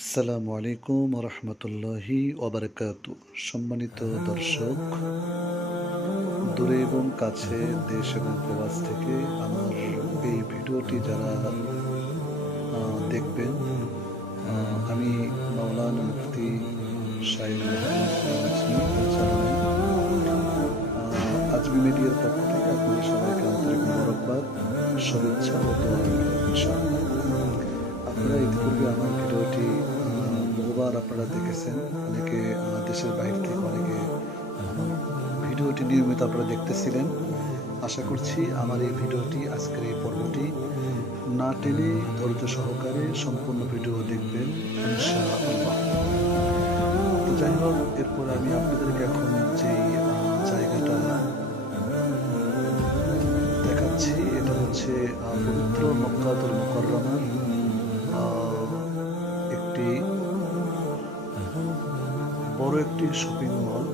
আসসালামু আলাইকুম রহমতুল্লাহি ওবারাকাতু। সম্মানিত দর্শক, দূরে এবং কাছে, দেশ এবং প্রবাস থেকে আমার এই ভিডিওটি যারা দেখবেন, আমি মাওলানা মুফতি শাইখ পরিচালনায় আজমি মিডিয়ার পক্ষ থেকে আপনাদের সবাইকে আন্তরিক মোবারকবাদ, শুভেচ্ছা ও দোয়া রইল ইনশাআল্লাহ। আপনারা ইতিপূর্বে আমার ভিডিওটি বহুবার আপনারা দেখেছেন, অনেকে দেশের বাইরে থেকে অনেকে আমার ভিডিওটি নিয়মিত আপনারা দেখতেছিলেন। আশা করছি আমার এই ভিডিওটি, আজকের এই পর্বটি না টেনে ধৈর্য সহকারে সম্পূর্ণ ভিডিও দেখবেন ইনশাআল্লাহ। তো যাই হোক, এরপর আমি আপনাদেরকে এখন যেই জায়গাটা দেখাচ্ছি, এটা হচ্ছে পবিত্র মক্কাতুল মুকাররমার একটি বড় একটি শপিং মল।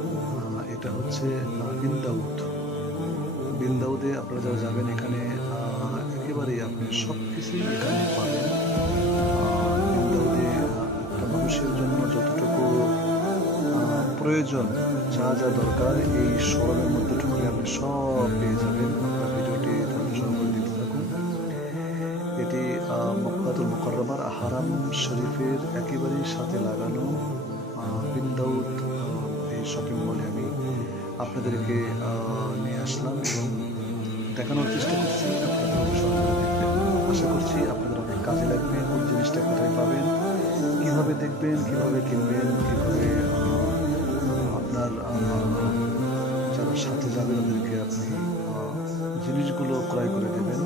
এটা হচ্ছে বিন্দাউদে আপনারা যারা যাবেন, এখানে একেবারেই আপনি সব কিছুই এখানে পাবেন। বিন্দাউদে একটা মানুষের জন্য যতটুকু প্রয়োজন, যা যা দরকার, এই শোরুমের মধ্যে ঢুকলে আপনি সব পেয়ে যাবেন। আপনার ভিডিওটি ধৈর্য সহকারে দেখতে থাকুন। এটি মক্কাতুল মুকাররমার হারাম শরীফের একেবারেই সাথে লাগানো বিন্দাউদ এই শপিং মলে আমি আপনাদেরকে নিয়ে আসলাম এবং দেখানোর চেষ্টা করছি। আপনারা আশা করছি আপনাদের অনেক কাজে লাগবে। কোন জিনিসটা কোথায় পাবেন, কিভাবে দেখবেন, কিভাবে কিনবেন, কিভাবে আপনার যারা সাথে যাবেন ওদেরকে আপনি জিনিসগুলো ক্রয় করে দেবেন।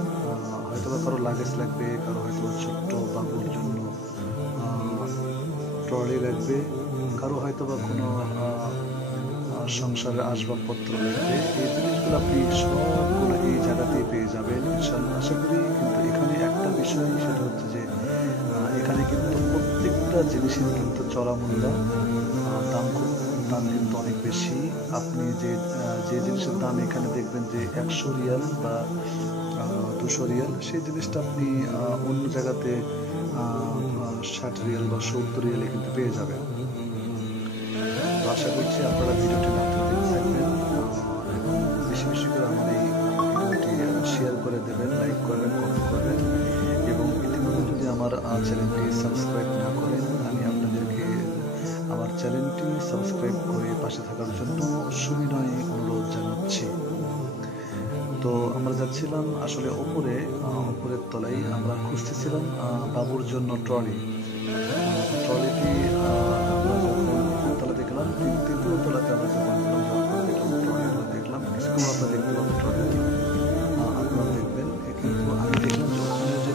হয়তো বা কারো লাগেজ লাগবে, কারো হয়তো ছোট্ট বাবুর জন্য ট্রলি লাগবে, কারো হয়তো বা কোনো সংসারের আসবাবপত্র লাগবে। এই জিনিসগুলো আপনি সবগুলো এই জায়গাতেই পেয়ে যাবেন ইনশাআল্লাহ, আশা করি। কিন্তু এখানে একটা বিষয়, সেটা হচ্ছে যে এখানে কিন্তু প্রত্যেকটা জিনিসের কিন্তু চড়া মূল্য, দাম কিন্তু অনেক বেশি। আপনি যে জিনিসের দাম এখানে দেখবেন যে 100 রিয়াল বা 200 রিয়াল, সেই জিনিসটা আপনি অন্য জায়গাতে 60 রিয়াল বা 70 রিয়ালে কিন্তু পেয়ে যাবেন। তো আশা করছি আপনারা ভিডিওটি না দেখতে থাকবেন এবং বেশি বেশি করে আমার এই ভিডিওটি শেয়ার করে দেবেন, লাইক করবেন, কমেন্ট করবেন এবং ইতিমধ্যে যদি আমার চ্যানেলটি সাবস্ক্রাইব না করেন, আমি আপনাদেরকে আমার চ্যানেলটি সাবস্ক্রাইব করে পাশে থাকার জন্য সবিনয় অনুরোধ জানাচ্ছি। তো আমরা যাচ্ছিলাম আসলে উপরের তলায়, আমরা খুঁজতেছিলাম বাবুর জন্য ট্রলিটি। আমরা যখন উপরতলা দেখলাম, তৃতীয় তলাতে আমরা যখন দেখলাম ট্রলিগুলো দেখলাম, স্কুল আপনারা দেখতে পাবেন ট্রলি, আপনারা দেখবেন। কিন্তু আমি দেখলাম যে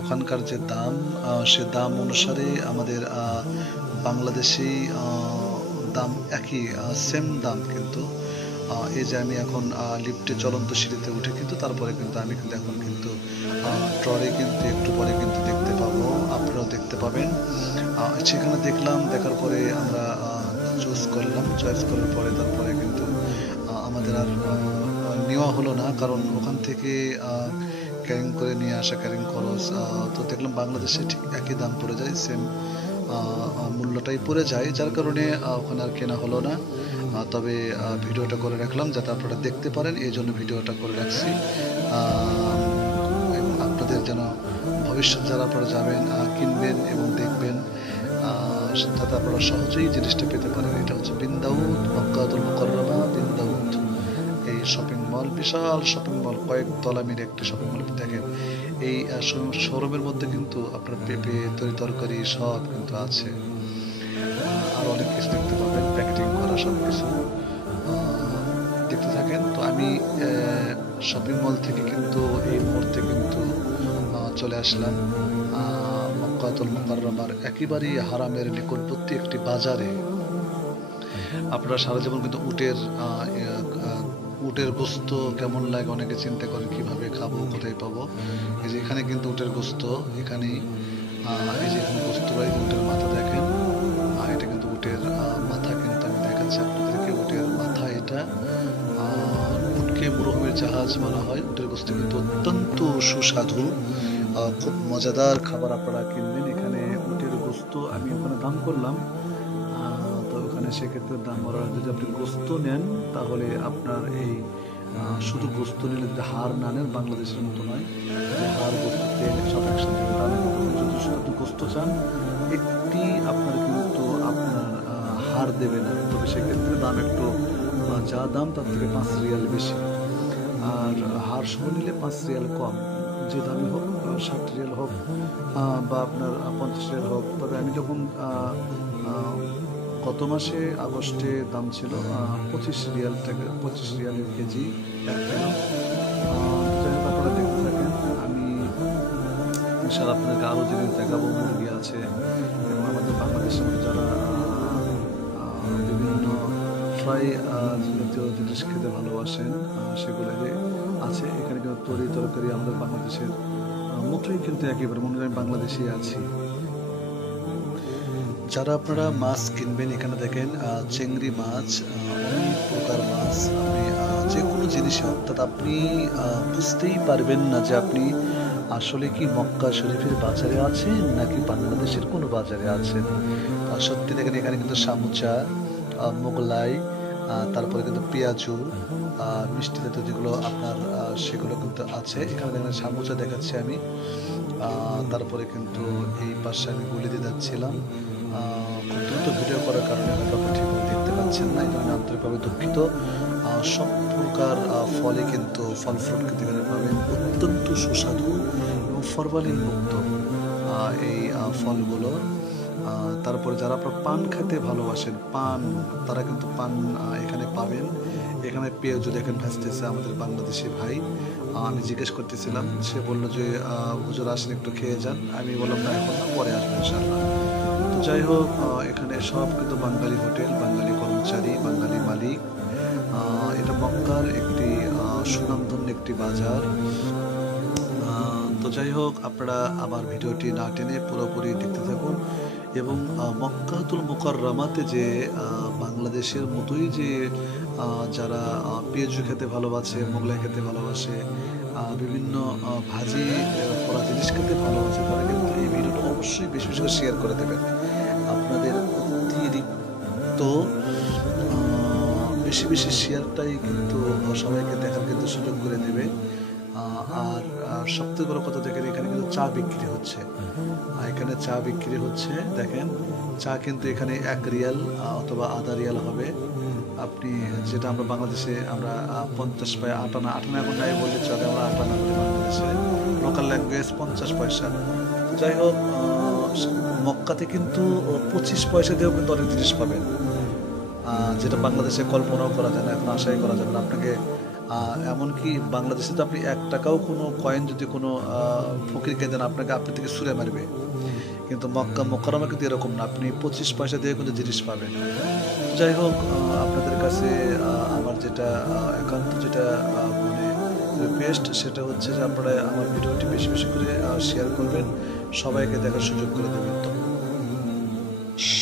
ওখানকার যে দাম, সে দাম অনুসারে আমাদের বাংলাদেশি দাম একই, সেম দাম। কিন্তু এই যে আমি এখন লিফটে চলন্ত সিঁড়িতে উঠে কিন্তু তারপরে কিন্তু আমি কিন্তু এখন কিন্তু ট্রলি কিন্তু একটু পরে কিন্তু দেখতে পাবো, আপনারাও দেখতে পাবেন। সেখানে দেখলাম, দেখার পরে আমরা চয়েস করার পরে তারপরে কিন্তু আমাদের আর নেওয়া হলো না, কারণ ওখান থেকে ক্যারিং করে নিয়ে আসা ক্যারিং খরচ। তো দেখলাম বাংলাদেশে ঠিক একই দাম পড়ে যায়, সেম মূল্যটাই পড়ে যায়, যার কারণে ওখানে আর কেনা হলো না। তবে ভিডিওটা করে রাখলাম যাতে আপনারা দেখতে পারেন, এই জন্য ভিডিওটা করে রাখছি। এবং আপনাদের যেন ভবিষ্যৎ যারা আপনারা যাবেন, কিনবেন এবং দেখবেন, যাতে আপনারা সহজেই জিনিসটা পেতে পারেন। এটা হচ্ছে বিন্দাউদ, মক্কাতুল মুকাররমা বিন্দাউদ এই শপিং মল, বিশাল শপিং মল, কয়েক তলা মিলে একটি শপিং মল। দেখেন এই শোরুমের মধ্যে কিন্তু আপনার পেঁপে, তরকারি সব কিন্তু আছে। আর অনেক কিছু দেখতে পাবেন, প্যাকেটিং করা সব কিছু দেখতে থাকেন। তো আমি শপিং মল থেকে কিন্তু এই মুহূর্তে কিন্তু চলে আসলাম মক্কাতুল মুকাররমার একেবারেই হারামের নিকটবর্তী একটি বাজারে। আপনারা সারা জীবন কিন্তু উটের গোস্ত কেমন লাগে অনেকে চিন্তা করেন, কিভাবে খাবো, কোথায় পাবো। এই যে এখানে কিন্তু উটের গোস্ত, এখানেই এই যে এখানে গোস্ত বাড়ি, উটের মাথা দেখেন, এটা কিন্তু উটের মাথা, কিন্তু আমি দেখাচ্ছি আপনাদেরকে উটের মাথা। এটা উটকে মরুভূমির জাহাজ বলা হয়। উটের গোস্ত কিন্তু অত্যন্ত সুস্বাদু, খুব মজাদার খাবার আপনারা কিনবেন। এখানে গোস্ত আমি ওখানে দাম করলাম, তো ওখানে সেক্ষেত্রে দাম বলা হয় যদি আপনি গোস্ত নেন তাহলে আপনার এই শুধু গোস্ত নিলে যদি হাড় না নেন বাংলাদেশের মতো নয়, যে হাড় গোস্ত তেল সব একসাথে তাহলে যদি শুধু আপনি গোস্ত চান একটি আপনার কিন্তু আপনার হাড় দেবে না, তবে সেক্ষেত্রে দাম একটু যা দাম তার থেকে 5 রিয়াল বেশি, আর হাড় সহ নিলে 5 রিয়াল কম, যে দামি হোক 60 রিয়াল হোক বা আপনার 50 রিয়াল হোক। তবে আমি যখন গত মাসে আগস্টে দাম ছিল 25 রিয়াল থেকে 25 রিয়ালের কেজি 1 কিলো। যাই হোক আপনারা দেখতে থাকেন, আমি ইনশাআল্লাহ আপনাদেরকে আরও জিনিস দেখাবো, মুরগি আছে এবং আমাদের বাংলাদেশের মধ্যে যারা বিভিন্ন ফ্রাই জাতীয় জিনিস খেতে ভালোবাসেন সেগুলো আছে এখানে, কিন্তু তরকারি আমাদের বাংলাদেশের মতোই কিন্তু একেবারে মনে হয় বাংলাদেশে আছি। যারা আপনারা মাছ কিনবেন এখানে দেখেন চিংড়ি মাছ, অনেক প্রকার মাছ, আপনি যে কোনো জিনিস অর্থাৎ আপনি বুঝতেই পারবেন না যে আপনি আসলে কি মক্কা শরীফের বাজারে আছেন নাকি বাংলাদেশের কোনো বাজারে আছেন। সত্যি দেখেন এখানে কিন্তু সামুচা, মোগলাই, তারপরে কিন্তু পেঁয়াজু, মিষ্টি জাতীয় যেগুলো আপনার সেগুলো কিন্তু আছে এখানে। দেখেন সামুচা দেখাচ্ছি আমি, তারপরে কিন্তু এই পাশে আমি গুলি দিয়ে যাচ্ছিলাম, খুব দ্রুত ভিডিও করার কারণে হয়তো আপনি ঠিকভাবে দেখতে পাচ্ছেন না, এই জন্য আন্তরিকভাবে দুঃখিত। সব প্রকার ফলে কিন্তু ফল ফ্রুট কিন্তু এখানে পাবেন, অত্যন্ত সুস্বাদু এবং ফরমালিন মুক্ত এই ফলগুলো। তারপরে যারা আপনার পান খেতে ভালোবাসেন পান, তারা কিন্তু পান এখানে পাবেন। এখানে পেঁয়াজু দেখেন ভাজতেছে আমাদের বাংলাদেশি ভাই, আমি জিজ্ঞেস করতেছিলাম, সে বললো যে হুজুর আসেন একটু খেয়ে যান, আমি বললাম না এখন না, পরে আসবেন ইনশাআল্লাহ। তো যাই হোক এখানে সব কিন্তু বাঙালি হোটেল, বাঙালি কর্মচারী, বাঙালি মালিক। এটা মক্কার একটি সুনামধন্য একটি বাজার। তো যাই হোক আপনারা আমার ভিডিওটি না টেনে পুরোপুরি দেখতে থাকুন এবং মক্কাতুল মুকাররমাতে যে বাংলাদেশের মতোই যে যারা পেঁয়াজু খেতে ভালোবাসে, মোগলাই খেতে ভালোবাসে, বিভিন্ন ভাজি করা জিনিস খেতে ভালোবাসে, তারা কিন্তু এই ভিডিওটা অবশ্যই বেশি বেশি করে শেয়ার করে দেবেন। আপনাদের অতিরিক্ত বেশি বেশি শেয়ারটাই কিন্তু সবাইকে দেখার কিন্তু সুযোগ করে দেবে। আর সবথেকে বড় কথা দেখেন এখানে কিন্তু চা বিক্রি হচ্ছে, এখানে চা বিক্রি হচ্ছে দেখেন, চা কিন্তু এখানে 1 রিয়াল অথবা আধা রিয়াল হবে। আপনি যেটা আমরা বাংলাদেশে আমরা 50 পয়সা, 8 আনা এখন নাই বললে চলে, আমরা 8 আনা বলি বাংলাদেশে, লোকাল ল্যাঙ্গুয়েজ 50 পয়সা। যাই হোক মক্কাতে কিন্তু 25 পয়সা দিয়েও কিন্তু অনেক জিনিস পাবেন, যেটা বাংলাদেশে কল্পনাও করা যায় না, এখন আশাই করা যাবে না। আপনাকে এমনকি বাংলাদেশে তো আপনি 1 টাকাও কোনো কয়েন যদি কোনো ফকিরকে দেন আপনি থেকে ছুঁড়ে মারবে, কিন্তু মক্কা মুকাররমা কিন্তু এরকম না, আপনি 25 পয়সা দিয়ে কিন্তু জিনিস পাবেন। যাই হোক আপনাদের কাছে আমার যেটা একান্ত যেটা মানে রিকোয়েস্ট সেটা হচ্ছে যে আপনারা আমার ভিডিওটি বেশি বেশি করে শেয়ার করবেন, সবাইকে দেখার সুযোগ করে দেবেন। তো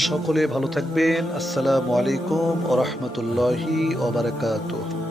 সকলে ভালো থাকবেন। আসসালামু আলাইকুম ওয়া রাহমাতুল্লাহি ওয়া বারাকাতুহু।